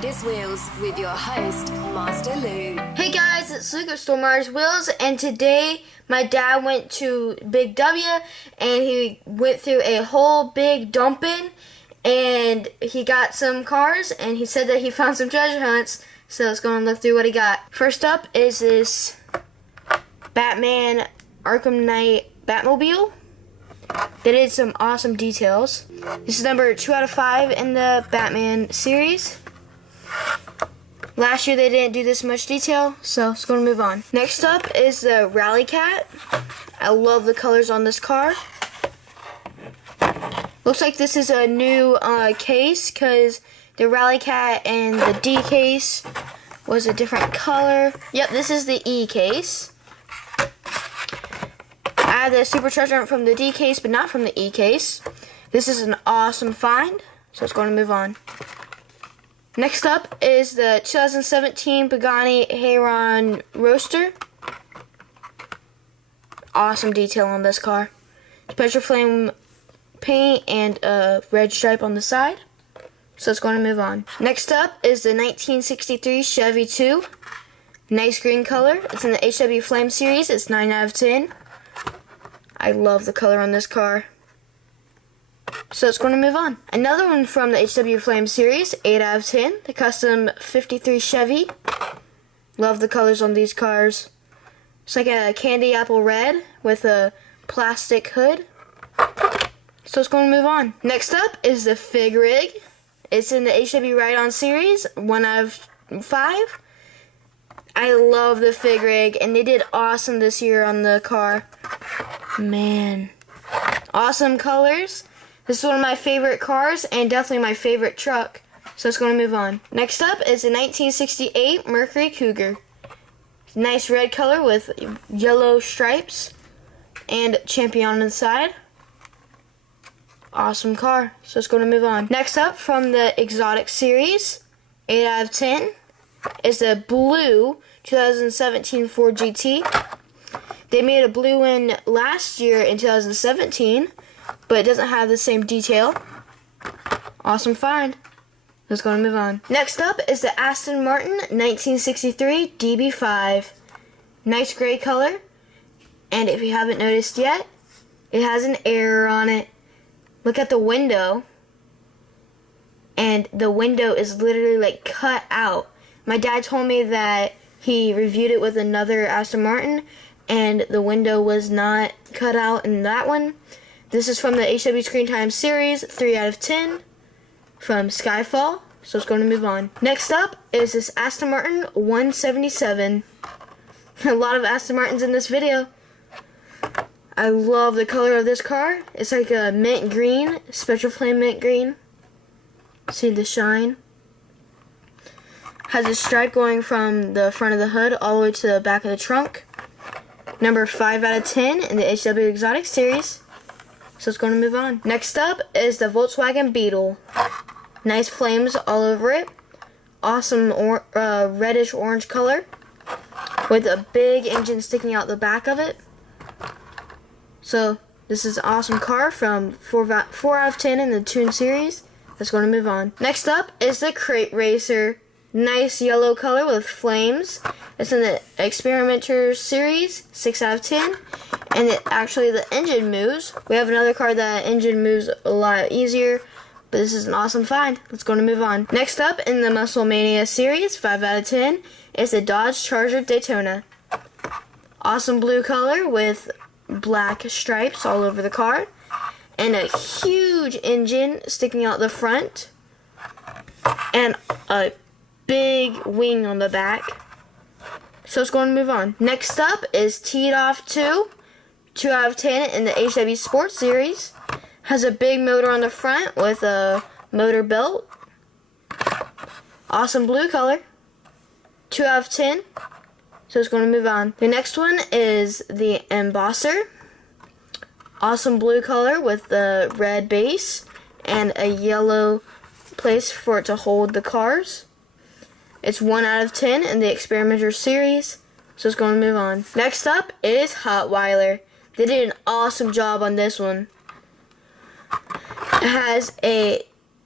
Mars Wheels with your host, Master Lou. Hey guys, it's Luke of Mars Wheels, and today my dad went to Big W and he went through a whole big dumping and he got some cars and he said that he found some treasure hunts, so let's go and look through what he got. First up is this Batman Arkham Knight Batmobile. They did some awesome details. This is number 2 out of 5 in the Batman series. Last year they didn't do this much detail, so let's go and move on. Next up is the Rally Cat. I love the colors on this car. Looks like this is a new case because the Rally Cat and the D case was a different color. Yep, this is the E case. I have the Super Treasure Hunt from the D case, but not from the E case. This is an awesome find, so let's go and move on. Next up is the 2017 Pagani Heyron Roadster. Awesome detail on this car. Special flame paint and a red stripe on the side. So let's go and move on. Next up is the 1963 Chevy 2. Nice green color. It's in the HW Flame series. It's 9 out of 10. I love the color on this car. So let's go and move on. Another one from the HW Flame series, 8 out of 10. The Custom 53 Chevy. Love the colors on these cars. It's like a candy apple red with a plastic hood. So let's go and move on. Next up is the Fig Rig. It's in the HW Ride-On series, 1 out of 5. I love the Fig Rig, and they did awesome this year on the car. Man. Awesome colors. This is one of my favorite cars, and definitely my favorite truck. So let's go and move on. Next up is the 1968 Mercury Cougar. Nice red color with yellow stripes and Champion on the side. Awesome car. So let's go and move on. Next up from the Exotic series, 8 out of 10, is the blue 2017 Ford GT. They made a blue one last year in 2017, but it doesn't have the same detail. Awesome find. Let's go and move on. Next up is the Aston Martin 1963 DB5. Nice gray color. And if you haven't noticed yet, it has an error on it. Look at the window. And the window is literally like cut out. My dad told me that he reviewed it with another Aston Martin and the window was not cut out in that one. This is from the HW Screen Time series, 3 out of 10 from Skyfall. So let's go and move on. Next up is this Aston Martin 177. A lot of Aston Martins in this video. I love the color of this car. It's like a mint green, special flame mint green. See the shine. Has a stripe going from the front of the hood all the way to the back of the trunk. Number 5 out of 10 in the HW Exotic series. So let's go and move on. Next up is the Volkswagen Beetle. Nice flames all over it. Awesome reddish orange color with a big engine sticking out the back of it. So this is an awesome car from 4 out of 10 in the Tune series. Let's go and move on. Next up is the Crate Racer. Nice yellow color with flames. It's in the Experimenter series, 6 out of 10. And actually the engine moves. We have another car that engine moves a lot easier, but this is an awesome find. Let's go and move on. Next up in the Muscle Mania series, 5 out of 10, is the Dodge Charger Daytona. Awesome blue color with black stripes all over the car. And a huge engine sticking out the front. And a big wing on the back. So let's go and move on. Next up is Teed Off 2. 2 out of 10 in the HW Sports series. Has a big motor on the front with a motor belt. Awesome blue color. 2 out of 10. So let's go and move on. The next one is the Embosser. Awesome blue color with the red base and a yellow place for it to hold the cars. It's 1 out of 10 in the Experimenter series. So let's go and move on. Next up is Hotweiler. They did an awesome job on this one. It has a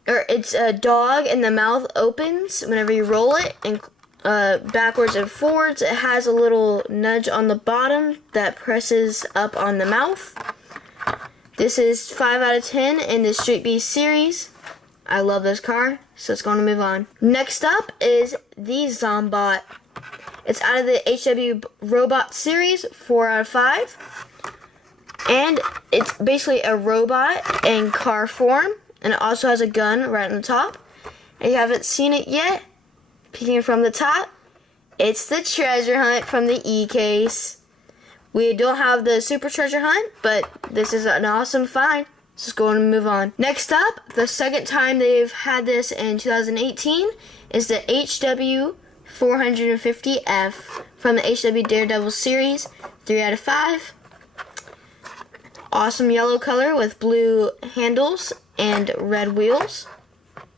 or it's a dog and the mouth opens whenever you roll it, and backwards and forwards. It has a little nudge on the bottom that presses up on the mouth. This is 5 out of 10 in the Street Beast series. I love this car, so it's going to move on. Next up is the Zombot. It's out of the HW Robot series, 4 out of 5. And it's basically a robot in car form, and it also has a gun right on the top. And you haven't seen it yet, peeking from the top, it's the treasure hunt from the E-case. We don't have the super treasure hunt, but this is an awesome find. So let's go on and move on. Next up, the second time they've had this in 2018 is the HW 450F from the HW Daredevil series, 3 out of 5. Awesome yellow color with blue handles and red wheels.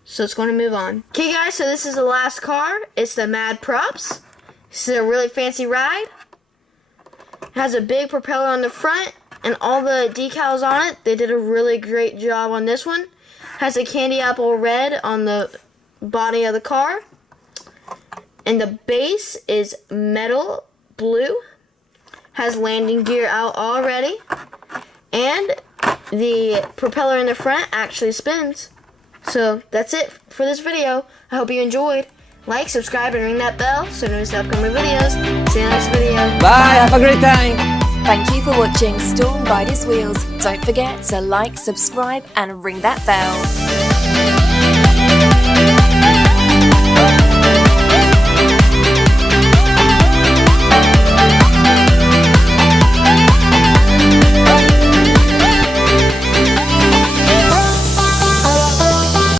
So it's going to move on. Okay guys, so this is the last car. It's the Mad Props. This is a really fancy ride. It has a big propeller on the front and all the decals on it. They did a really great job on this one. Has a candy apple red on the body of the car. And the base is metal blue. Has landing gear out already. And the propeller in the front actually spins. So that's it for this video. I hope you enjoyed. Like, subscribe, and ring that bell so you don't miss upcoming videos. See you in the next video. Bye, have a great time. Thank you for watching Storm Riders Wheels. Don't forget to like, subscribe, and ring that bell.